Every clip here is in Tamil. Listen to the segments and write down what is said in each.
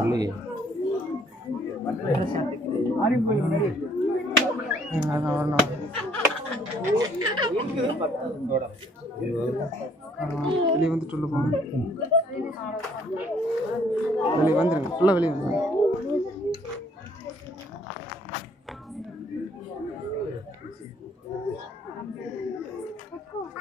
இல்லையே வெளியே வந்துட்டு உள்ள வெளியே வந்துருங்க ஃபுல்லாக வெளியே வந்துருங்க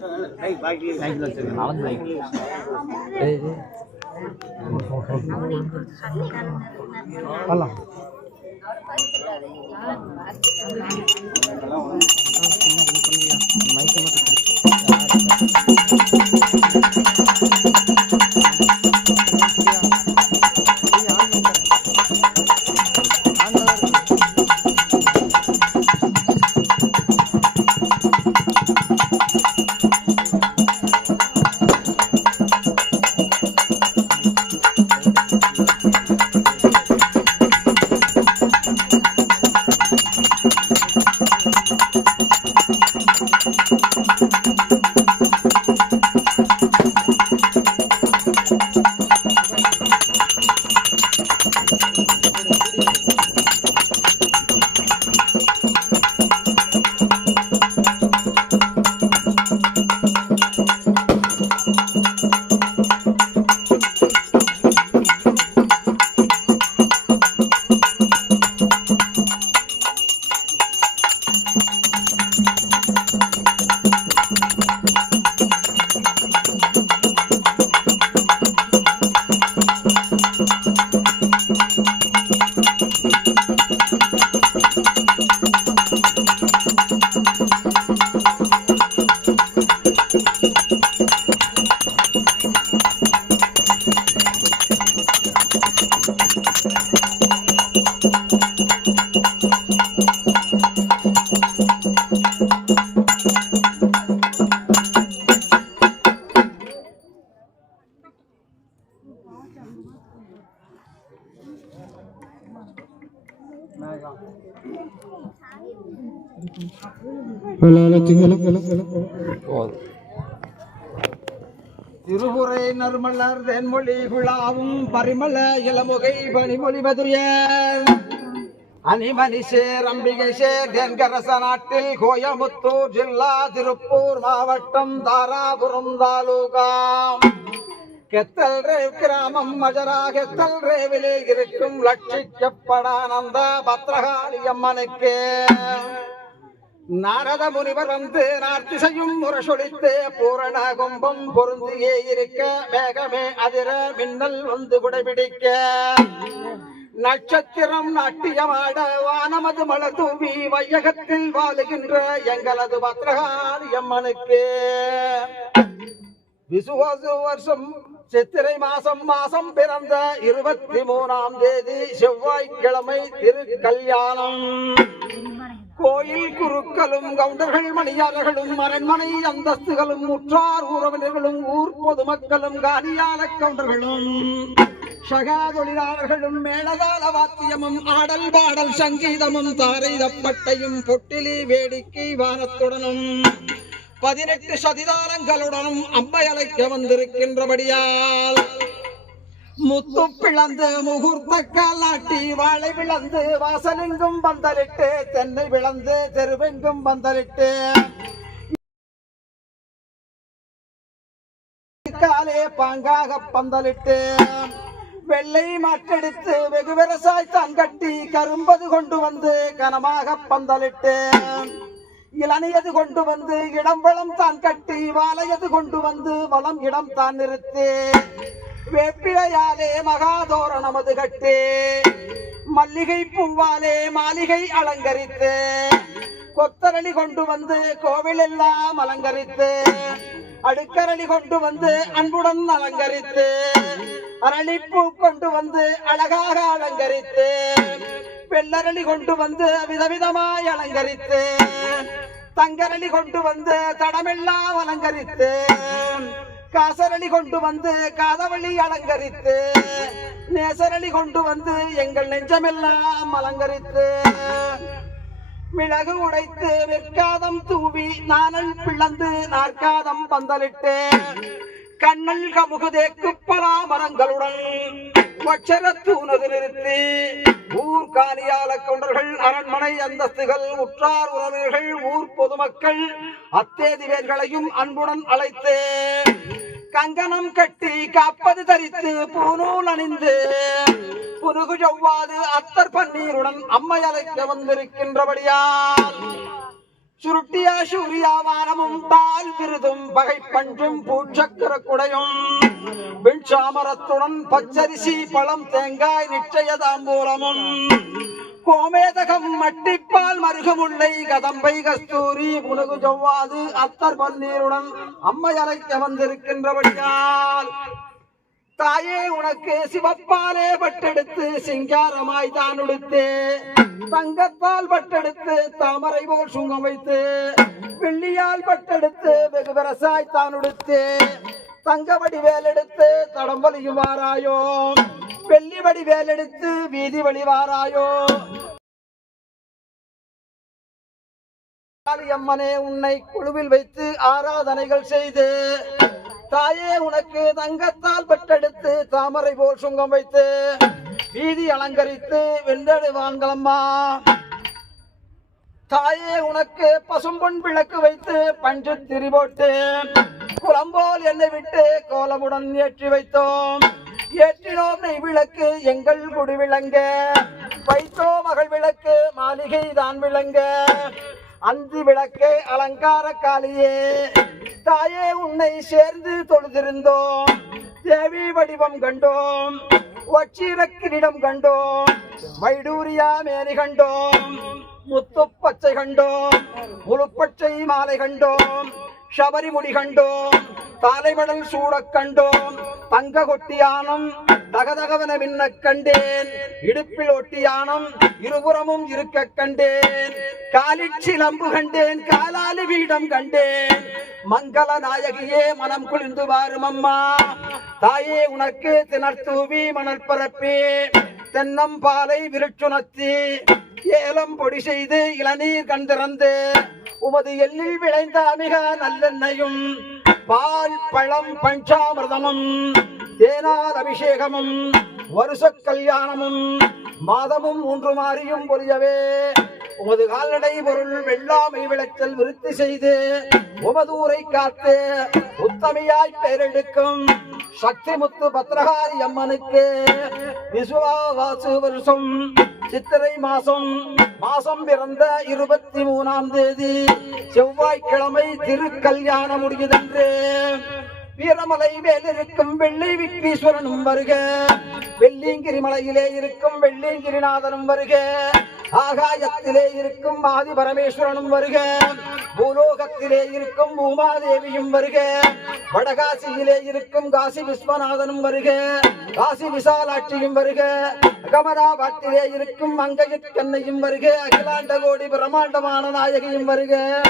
வரும் பாருண்ணா திருபுரை நறுமலர் தென்மொழி குழாவும் பரிமள இளமுகை பனிமொழி மதுரியர் அணிமணி சேர் அம்பிகை சேர் தென்கரச நாட்டில் கோயமுத்தூர் ஜில்லா திருப்பூர் மாவட்டம் தாராபுரம் தாலுகாம் கெத்தல் ரே கிராமம் மஜரா கெத்தல் ரேவிலே இருக்கும் லட்சிக்கப்படானந்த பத்ரகாளி அம்மனுக்கு. நாரத முனிவர் வந்து நார்த்திசையும் முரசொழித்து பூரண கும்பம் பொருந்தியே இருக்க வேகமே அதிர மின்னல் வந்து குடைபிடிக்க நட்சத்திரம் நாட்டியமாட வானமது மலர் தூவி வையகத்தில் வாழுகின்ற எங்களது பத்ரகாளி அம்மனுக்கு விசுவாச வருஷம் சித்திரை மாசம் மாசம் பிறந்த இருபத்தி மூணாம் தேதி செவ்வாய்க்கிழமை திருக்கல்யாணம். கோயில் குருக்களும் கவுண்டர்கள் மணியாளர்களும் அரண்மனை அந்தஸ்துகளும் முற்றார் உறவினர்களும் ஊர் பொதுமக்களும் காரியால கவுண்டர்களும் சகா தொழிலாளர்களும் மேலதாள வாத்தியமும் ஆடல் பாடல் சங்கீதமும் தாரை தப்பட்டையும் பொட்டிலி வேடிக்கை வானத்துடனும் பதினெட்டு சதிதானங்களுடனும் அம்மையலைக்க வந்திருக்கின்றபடியால் முத்து பிளந்து முகூர்த்த காலாட்டி வாழை விளந்து வாசலெங்கும் பந்தலிட்டு தென்னை விளந்து தெருவெங்கும் பந்தலிட்டு காலே பாங்காக பந்தலிட்டு வெள்ளை மாற்றெடுத்து வெகு விவசாய் தான் கட்டி கரும்பது கொண்டு வந்து கனமாக பந்தலிட்டு. இளனியது கொண்டு வந்து இடம் வளம் தான் கட்டி வாழையது கொண்டு வந்து வளம் இடம் தான் நிறுத்தி. வேப்பிழையாலே மகாதோர நமது கட்டி. மல்லிகை பூவாலே மாளிகை அலங்கரித்து. கொத்தரளி கொண்டு வந்து கோவில் எல்லாம் அலங்கரித்து. அடுக்கரளி கொண்டு வந்து அன்புடன் அலங்கரித்து. அரளிப்பூ கொண்டு வந்து அழகாக அலங்கரித்து. வெள்ளரளி கொண்டு வந்து விதவிதமாய் அலங்கரித்து. தங்கரளி கொண்டு வந்து தடமெல்லாம் அலங்கரித்து. காசரளி கொண்டு வந்து காதவழி அலங்கரித்து நேசரளி கொண்டு வந்து எங்கள் நெஞ்சமெல்லாம் அலங்கரித்து மிளகு உடைத்து வெற்காதம் தூவி நானல் பிளந்து நாற்காதம் பந்தலிட்டு கண்ணல் கமுகுதேக்கு பலா மரங்களுடன் வட்சரத்தூனது நிறுத்தி ஊர் காணியால கொண்டர்கள் அரண்மனை அந்தஸ்துகள் உற்றார் உறவினர்கள் ஊர் பொதுமக்கள் அத்தேதிவேர்களையும் அன்புடன் அழைத்து கங்கணம் கட்டி காப்பது தரித்து பூநூல் அணிந்து புருகு ஜவ்வாது அத்தர் பன்னீருடன் அம்மை அழைக்க வந்திருக்கின்றபடியால் சுருட்டியா சூரியா பால் விருதும் பகை பஞ்சும் பூச்சக்கர குடையும். வெண்சாமரத்துடன் பச்சரிசி பழம் தேங்காய் நிச்சய தாம்பூலமும். கோமேதகம் மட்டிப்பால் மருகமுல்லை கதம்பை கஸ்தூரி புனுகு ஜவ்வாது அத்தர் பன்னீருடன் அம்மை அழைக்க வந்திருக்கின்றபடியால் தாயே உனக்கு சிவப்பாலே பட்டெடுத்து சிங்காரமாய் தான் உடுத்து. தங்கத்தால் பட்டெடுத்து தாமரை போல் சுங்கம் வைத்து வெள்ளியால் பட்டெடுத்து வெகு விரசாய் தான் உடுத்து. தங்கவடி வேலெடுத்து தடம் தடம்பலியும் வெள்ளி வடி வேலெடுத்து வீதி வழிவாராயோ அம்மனே உன்னை குழுவில் வைத்து ஆராதனைகள் செய்து தாயே உனக்கு தங்கத்தால் பெற்றெடுத்து தாமரை போல் சுங்கம் வைத்து வீதி அலங்கரித்து வெள்ளடு வாங்கலம்மா தாயே உனக்கு பசும்பொன் விளக்கு வைத்து பஞ்சு திரிபோட்டு குளம்போல் என்னை விட்டு கோலமுடன் ஏற்றி வைத்தோம். ஏற்றினோம் நெய் விளக்கு எங்கள் குடி விளங்க. வைத்தோம் மகள் விளக்கு மாளிகை தான் விளங்க. அந்தி விளக்கு அலங்கார காளியே. தாயே உன்னை சேர்ந்து தொழுதிருந்தோம். தேவி வடிவம் கண்டோம். வச்சிர கண்டோம். வைடூரியா மேரி கண்டோம். முத்து பச்சை கண்டோம் முழுப்பச்சை மாலை கண்டோம் சபரிமுடி கண்டோம் தாலைமடல் சூடக் கண்டோம் தங்க கொட்டியானம் தகதகவன மின்னக் கண்டேன் இடுப்பில் ஒட்டியானம் இருபுறமும் இருக்க கண்டேன் காலிச்சி நம்பு கண்டேன் காலாலி வீடம் கண்டேன் மங்கள நாயகியே மனம் குளிர்ந்து வாரும் அம்மா தாயே உனக்கு திணற் தூவி மணல் தென்னம்பாலை விருட்சுணத்தி ஏலம் பொடி செய்து இளநீர் கண்டிறந்து உமது எல்லில் விளைந்த மிக நல்லெண்ணையும் பால் பழம் பஞ்சாமிரதமும் தேனால் அபிஷேகமும் வருஷ கல்யாணமும் மாதமும் மூன்று மாறியும் பொழியவே. உமது கால்நடை பொருள் வெள்ளாமை விளைச்சல் விருத்தி செய்து உமதூரை காத்து உத்தமையாய் பெயரெடுக்கும். சக்தி முத்து பத்ரகாரி அம்மனுக்கு. விசுவாவாசு வருஷம் சித்திரை மாசம் மாசம் பிறந்த இருபத்தி மூணாம் தேதி செவ்வாய்க்கிழமை திருக்கல்யாணம் முடியுதென்று. வீரமலை மேல் இருக்கும் வெள்ளி விக்னீஸ்வரனும் வருக. வெள்ளியங்கிரி மலையிலே இருக்கும் வெள்ளியங்கிரிநாதனும் வருக. ஆகாயத்திலே இருக்கும் ஆதி பரமேஸ்வரனும் வருக. பூலோகத்திலே இருக்கும் பூமாதேவியும் வருக. வடகாசியிலே இருக்கும் காசி விஸ்வநாதனும் வருக. காசி விசாலாட்சியும் வருக. அகமதாபாத்திலே இருக்கும் மங்கையற்கண்ணையும் வருக. அகிலாண்ட கோடி பிரம்மாண்டமான நாயகியும் வருக.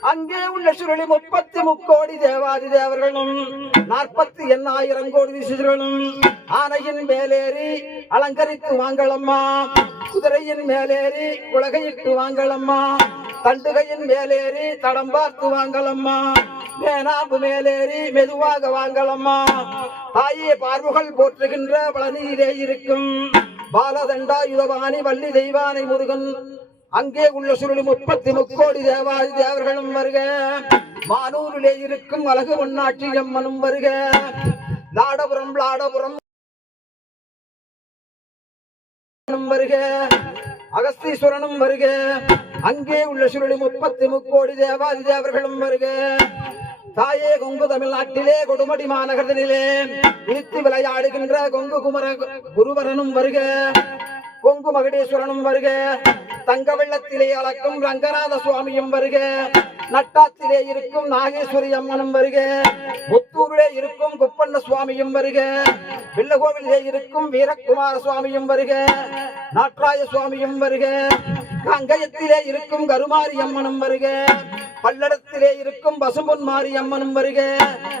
அங்கே உள்ள சுருளி முப்பத்தி முக்கோடி தேவாதி தேவர்களும் நாற்பத்தி எண்ணாயிரம் கோடி விசிறுகளும் ஆனையின் மேலேறி அலங்கரித்து வாங்கலம்மா. குதிரையின் மேலேறி உலகையிட்டு வாங்கலம்மா. தண்டுகையின் மேலேறி தடம் பார்த்து வாங்கலம்மா. மேனாம்பு மேலேறி மெதுவாக வாங்கலம்மா. தாயே பார்வுகள் போற்றுகின்ற பழனியிலே இருக்கும். பாலதண்டா யுதவாணி வள்ளி தெய்வானை முருகன். அங்கே உள்ள சுருள் முப்பத்தி முக்கோடி தேவாதி தேவர்களும் வருக. மானூரிலே இருக்கும் அழகு பொன்னாட்சி அம்மனும் வருக. லாடபுரம் லாடபுரம் வருக. அகஸ்தீஸ்வரனும் வருக. அங்கே உள்ள சுருளி முப்பத்தி முக்கோடி தேவாதி தேவர்களும் வருக. தாயே கொங்கு தமிழ்நாட்டிலே கொடுமடி மாநகரத்திலே இழுத்து விளையாடுகின்ற கொங்கு குமர குருவரனும் வருக. கொங்கு மகடேஸ்வரனும் வருக. தங்க வெள்ளத்திலே அளக்கும் ரங்கநாத சுவாமியும் வருக. நட்டாத்திலே இருக்கும் நாகேஸ்வரி அம்மனும் வருக. புத்தூரிலே இருக்கும் குப்பண்ண சுவாமியும் வருக. வெள்ளகோவிலே இருக்கும் வீரகுமார சுவாமியும் வருக. நாட்ராய சுவாமியும் வருக. கங்கயத்திலே இருக்கும் கருமாரி அம்மனும் வருக. பல்லடத்திலே இருக்கும் பசும்பொன் மாரி அம்மனும் வருக.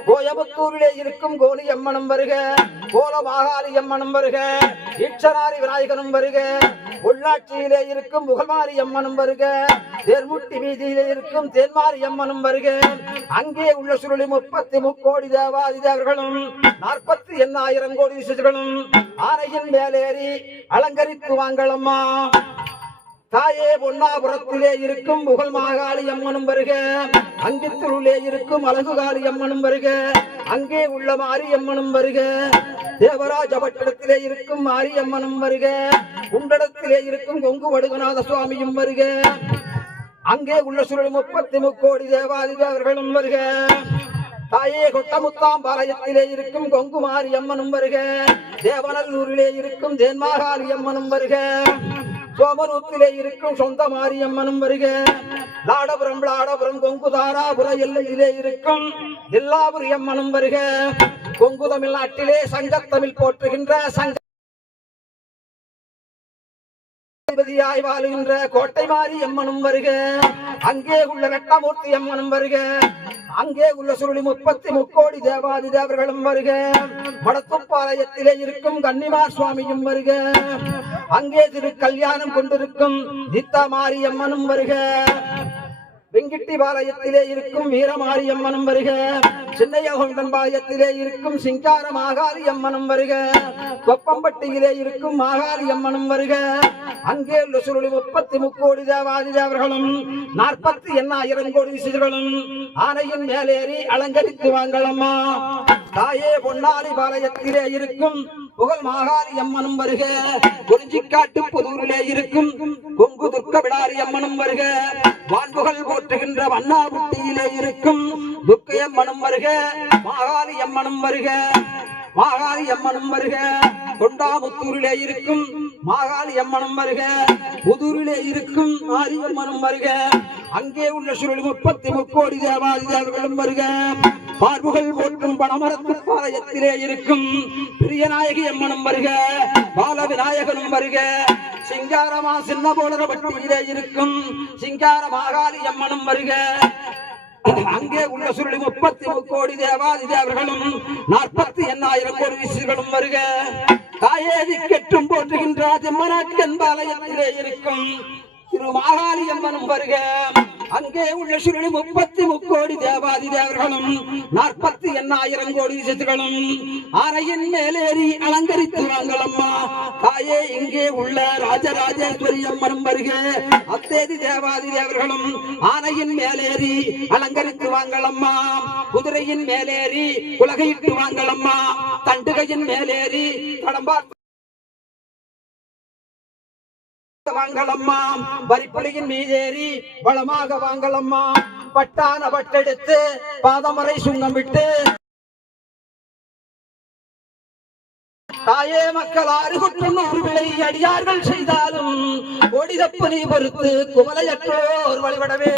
கோயம்புத்தூரிலே இருக்கும் கோலி அம்மனும் வருக. கோல மாகாளி அம்மனும் வருக. ஈச்சனாரி விநாயகனும் வருக. உள்ளாட்சியிலே இருக்கும் முகமாரி அம்மனும் வருக. தேர்முட்டி வீதியிலே இருக்கும் தேன்மாரி அம்மனும் வருக. அங்கே உள்ள சுருளி முப்பத்தி முக்கோடி தேவாதி தேவர்களும் நாற்பத்தி எண்ணாயிரம் கோடி விசேஷர்களும் ஆரையின் மேலேறி அலங்கரித்து வாங்கலம்மா. தாயே பொன்னாபுரத்திலே இருக்கும் புகழ் மாகாளி அம்மனும் வருக. அங்கித்தூரிலே இருக்கும் அழகுகாளி அம்மனும் வருக. அங்கே உள்ள மாரியம்மனும் வருக. தேவராஜ பட்டணத்திலே இருக்கும் மாரியம்மனும் வருக. குண்டடத்திலே இருக்கும் கொங்கு வடுகநாத சுவாமியும் வருக. அங்கே உள்ள சுருள் முப்பத்தி முக்கோடி தேவாதிதேவர்களும் வருக. தாயே கொட்டமுத்தாம் பாளையத்திலே இருக்கும் கொங்கு மாரியம்மனும் வருக. தேவநல்லூரிலே இருக்கும் தேன்மாகாளி அம்மனும் வருக. சோமனூத்திலே இருக்கும் சொந்த மாரியம்மனும் வருக. லாடபுரம் லாடபுரம் கொங்குதாராபுர எல்லையிலே இருக்கும் எல்லாபுரி அம்மனும் வருக. கொங்கு தமிழ்நாட்டிலே சங்கத்தமிழ் போற்றுகின்ற சங்க அதிபதியாய் வாழுகின்ற கோட்டை மாறி அம்மனும் வருக. அங்கே உள்ள ரட்டமூர்த்தி அம்மனும் வருக. அங்கே உள்ள சுருளி முப்பத்தி முக்கோடி தேவாதி தேவர்களும் வருக. வடத்துப்பாளையத்திலே இருக்கும் கன்னிமார் சுவாமியும் வருக. அங்கே திரு கல்யாணம் கொண்டிருக்கும் நித்தா மாரியம்மனும் வருக. வெங்கிட்டி பாளையத்திலே இருக்கும் வீரமாரியம்மனும் வருக. சின்னையகொண்டன் பாளையத்திலே இருக்கும் சிங்கார மாகாரி அம்மனும் வருக. கொப்பம்பட்டியிலே இருக்கும் மாகாரி அம்மனும் வருக. அங்கே சுருளி முப்பத்தி முக்கோடி தேவாதி தேவர்களும் நாற்பத்தி எண்ணாயிரம் கோடி விசிறுகளும் ஆனையின் மேலேறி அலங்கரித்து வாங்கலம்மா. தாயே பொன்னாரி பாளையத்திலே இருக்கும் புகழ் மாகாளி அம்மனும் வருக. குறிஞ்சிக்காட்டு புதூரிலே இருக்கும் கொங்கு துர்க்க விடாரி அம்மனும் வருக. வான்புகள் போற்றுகின்ற வண்ணாபுட்டியிலே இருக்கும் துர்க்கையம்மனும் வருக. மாகாளி அம்மனும் வருக. மாகாளி அம்மனும் வருக. தொண்டாமுத்தூரிலே இருக்கும் மாகாளி அம்மனும் வருக. புதூரிலே இருக்கும் மாரியம்மனும் வருக. அங்கே உள்ள சுருள் முப்பத்தி முக்கோடி தேவாதிதேவர்களும் வருக. பார்வுகள் போற்றும் பணமரத்து பாளையத்திலே இருக்கும் பிரியநாயகி அம்மனும் வருக. பால விநாயகனும் வருக. சிங்காரமா சின்ன போலரப்பட்டியிலே இருக்கும் சிங்கார மாகாளி அம்மனும் வருக. அங்கே உள்ள சுருளி முப்பத்தி கோடி தேவாதி தேவர்களும் நாற்பத்தி எண்ணாயிரம் கோடி விசுகளும் வருக. தாயேதி கெட்டும் போற்றுகின்ற திம்மனாட்கன் பாளையத்திலே இருக்கும் திரு மாகாளி அம்மனும் வருக. அங்கே உள்ள சிறுனி முப்பத்தி முக்கோடி தேவாதி தேவர்களும் நாற்பத்தி எண்ணாயிரம் கோடி சித்துகளும் அறையின் மேலேறி அலங்கரித்து வாங்களம்மா தாயே இங்கே உள்ள ராஜராஜேஸ்வரி அம்மனும் வருக. அத்தேதி தேவாதி தேவர்களும் ஆனையின் மேலேறி அலங்கரித்து வாங்களம்மா குதிரையின் மேலேறி உலகையிட்டு வாங்களம்மா தண்டுகையின் மேலேறி கடம்பார் வாங்கலம்மா. வரிப்பலியின் மீதேறி வளமாக வாங்கலம்மா. பட்டான பட்டெடுத்து பாதமரை சுங்கமிட்டு தாயே மக்கள் ஆறு குற்றம் நூறு விலை அடியார்கள் செய்தாலும் ஒடிதப்பு நீ பொறுத்து குமலையற்றோர் வழிபடவே.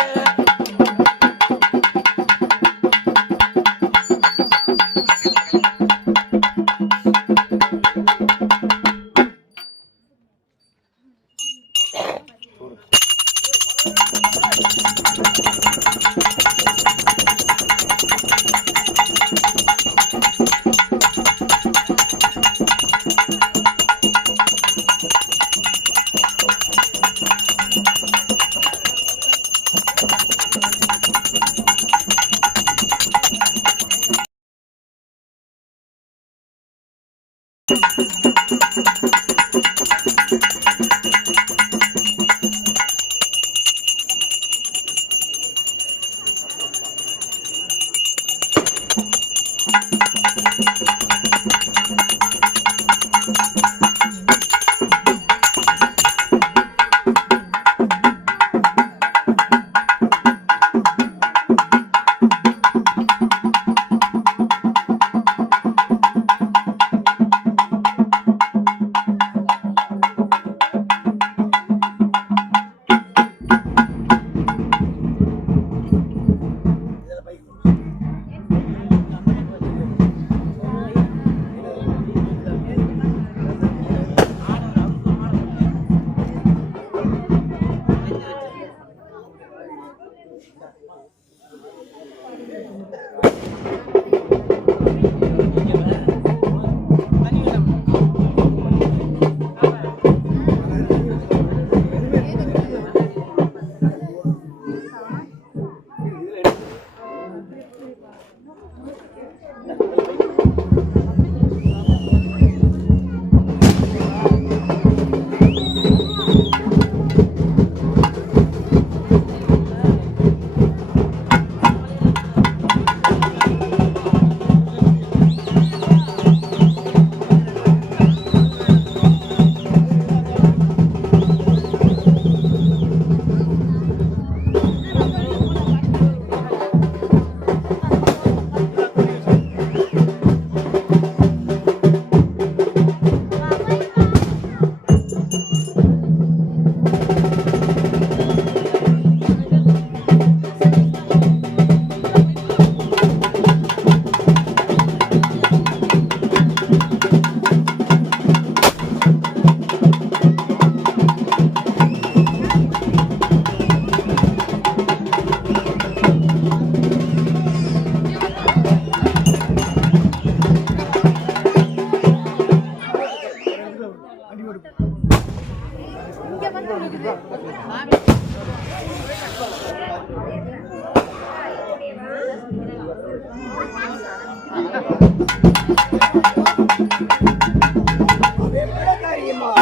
வெப்படக்காரியம்மா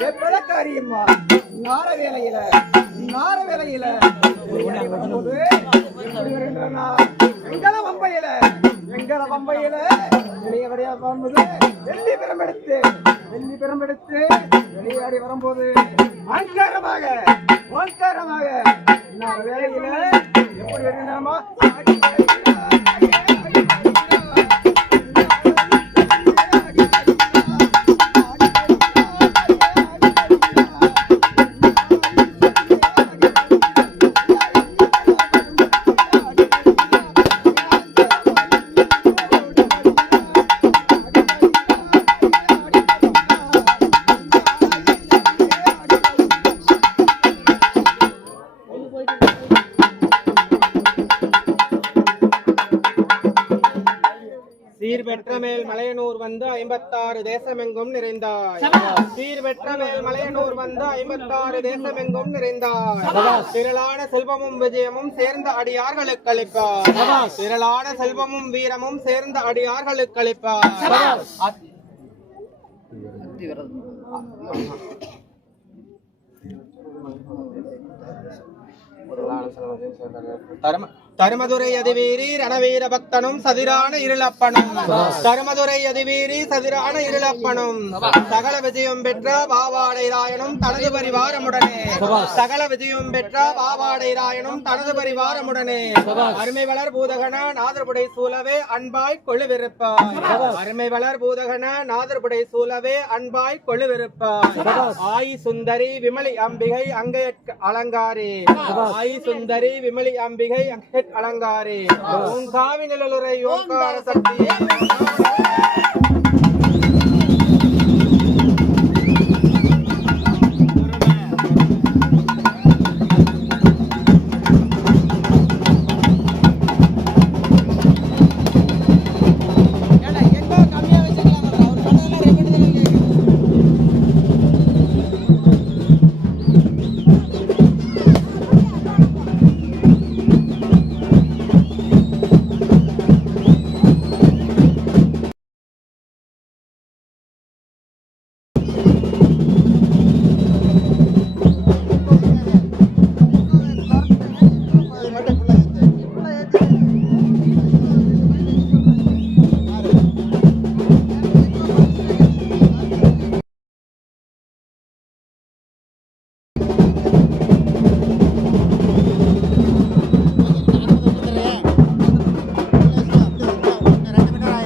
வெப்படக்காரியம்மா நார வேலையில நார வேலையில வரும்போது எப்படி வருகின்றனா? எங்கட வம்பையில எங்கட வம்பையில. வெளியவரையா வெள்ளி பிரம்பெடுத்து வெள்ளி பிரம்பெடுத்து வெளியாடி வரும்போது அங்காரமாக ஓங்காரமாக நார வேலையில எப்படி வருகின்றனமா ஐம்பத்தாறு தேசமெங்கும் நிறைந்தாய். சீர் பெற்ற மேல் மலையனூர் வந்து ஐம்பத்தாறு தேசமெங்கும் நிறைந்தாய். திரளான செல்வமும் விஜயமும் சேர்ந்த அடியார்களுக்கு அளிப்பார் திரளான செல்வமும் வீரமும் சேர்ந்த அடியார்களுக்கு அளிப்பார் தரும தருமதுரை அதிவீரி ரணவீர பக்தனும் சதிரான இருளப்பனும். தருமதுரை அதிவீரி சதிரான இருளப்பனும். சகல விஜயம் பெற்ற பாவாடை ராயனும் தனது பரிவாரமுடனே. சகல விஜயம் பெற்ற பாவாடை ராயனும் தனது பரிவாரமுடனே. அருமை வளர் பூதகன நாதர்புடை சூழவே அன்பாய் கொழுவிருப்பாய். அருமை வளர் பூதகன நாதர்புடை சூழவே அன்பாய் கொழுவிருப்பாய். ஆயி சுந்தரி விமலி அம்பிகை அங்கையற் அலங்காரி. ஆயி சுந்தரி விமலி அம்பிகை அங்கையற் அலங்காரி. ஓங்காவி நிழலுரை ஓங்கார சக்தி.